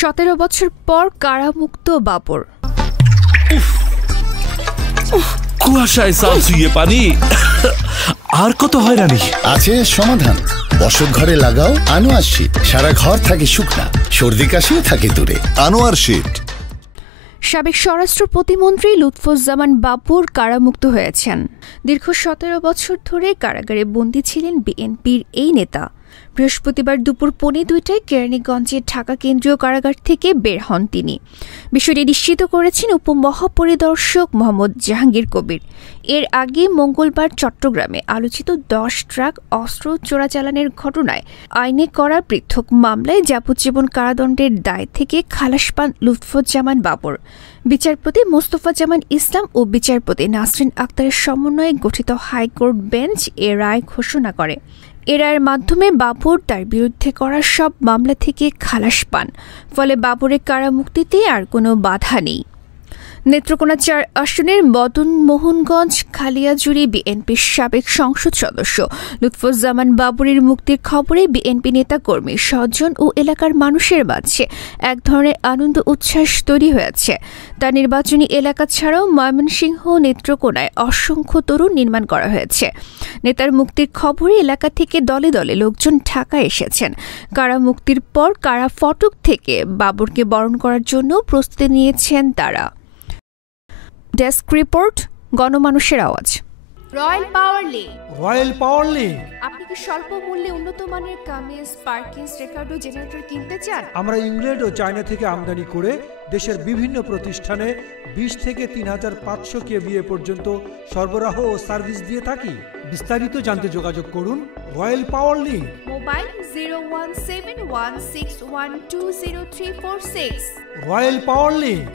17 বছর পর কারামুক্ত বাবর। কুয়াশায় সালসুইয়ে পানি আর কত হয়রানি আছে সমাধান। বসত ঘরে লাগাও আনোয়ার শীট, সারা ঘর থাকে শুকনা, সর্দি কাশিও থাকে দূরে। আনোয়ার শীট। সাবেক স্বরাষ্ট্র প্রতিমন্ত্রী লুৎফুজ্জামান বাবর কারামুক্ত হয়েছেন। দীর্ঘ 17 বছর ধরে কারাগারে বন্দী ছিলেন বিএনপির এই নেতা। বৃহস্পতিবার দুপুর 1:45টায় কেরানীগঞ্জের ঢাকা কেন্দ্রীয় কারাগার থেকে বের হন তিনি। বিষয়টি নিশ্চিত করেছেন উপমহাপরিদর্শক মোহাম্মদ জাহাঙ্গীর কবির। এর আগে মঙ্গলবার চট্টগ্রামে আলোচিত 10 ট্রাক অস্ত্র চোরাচালানের ঘটনায় আইনে করা পৃথক মামলায় যাবজ্জীবন কারাদণ্ডের দায় থেকে খালাস পান লুৎফুজ্জামান বাবর। বিচারপতি মোস্তফা জামান ইসলাম ও বিচারপতি নাসরিন আক্তারের সমন্বয়ে গঠিত হাইকোর্ট বেঞ্চ এ রায় ঘোষণা করে। এ রায়ের মাধ্যমে বাবর তার বিরুদ্ধে করা সব মামলা থেকে খালাস পান। ফলে বাবরের কারামুক্তিতে আর কোনো বাধা নেই। নেত্রকোনা 4 আসনের মদন মোহনগঞ্জ খালিয়াজুড়ি বিএনপির সাবেক সংসদ সদস্য লুৎফুজ্জামান বাবরের মুক্তির খবরে বিএনপি নেতাকর্মী, স্বজন ও এলাকার মানুষের মাঝে এক ধরনের আনন্দ উচ্ছ্বাস তৈরি হয়েছে। তার নির্বাচনী এলাকা ছাড়াও ময়মনসিংহ, নেত্রকোনায় অসংখ্য তরুণ নির্মাণ করা হয়েছে। নেতার মুক্তির খবরে এলাকা থেকে দলে দলে লোকজন ঢাকায় এসেছেন। কারামুক্তির পর কারা ফটক থেকে বাবরকে বরণ করার জন্য প্রস্তুতি নিয়েছেন তারা। ডেস্ক রিপোর্ট, গণমানুষের আওয়াজ। রয়্যাল পাওয়ার লিঙ্ক। রয়্যাল পাওয়ার লিঙ্ক। আপনি কি স্বল্প মূল্যে উন্নত মানের কামিজ, পার্কিংস, রেকর্ড ও জেনারেটর কিনতে চান? আমরা ইংল্যান্ড ও চায়না থেকে আমদানি করে দেশের বিভিন্ন প্রতিষ্ঠানে 20 থেকে 3500 কেভিএ পর্যন্ত সরবরাহ ও সার্ভিস দিয়ে থাকি। বিস্তারিত জানতে যোগাযোগ করুন রয়্যাল পাওয়ার লিঙ্ক। মোবাইল 01716120346। রয়্যাল পাওয়ার লিঙ্ক।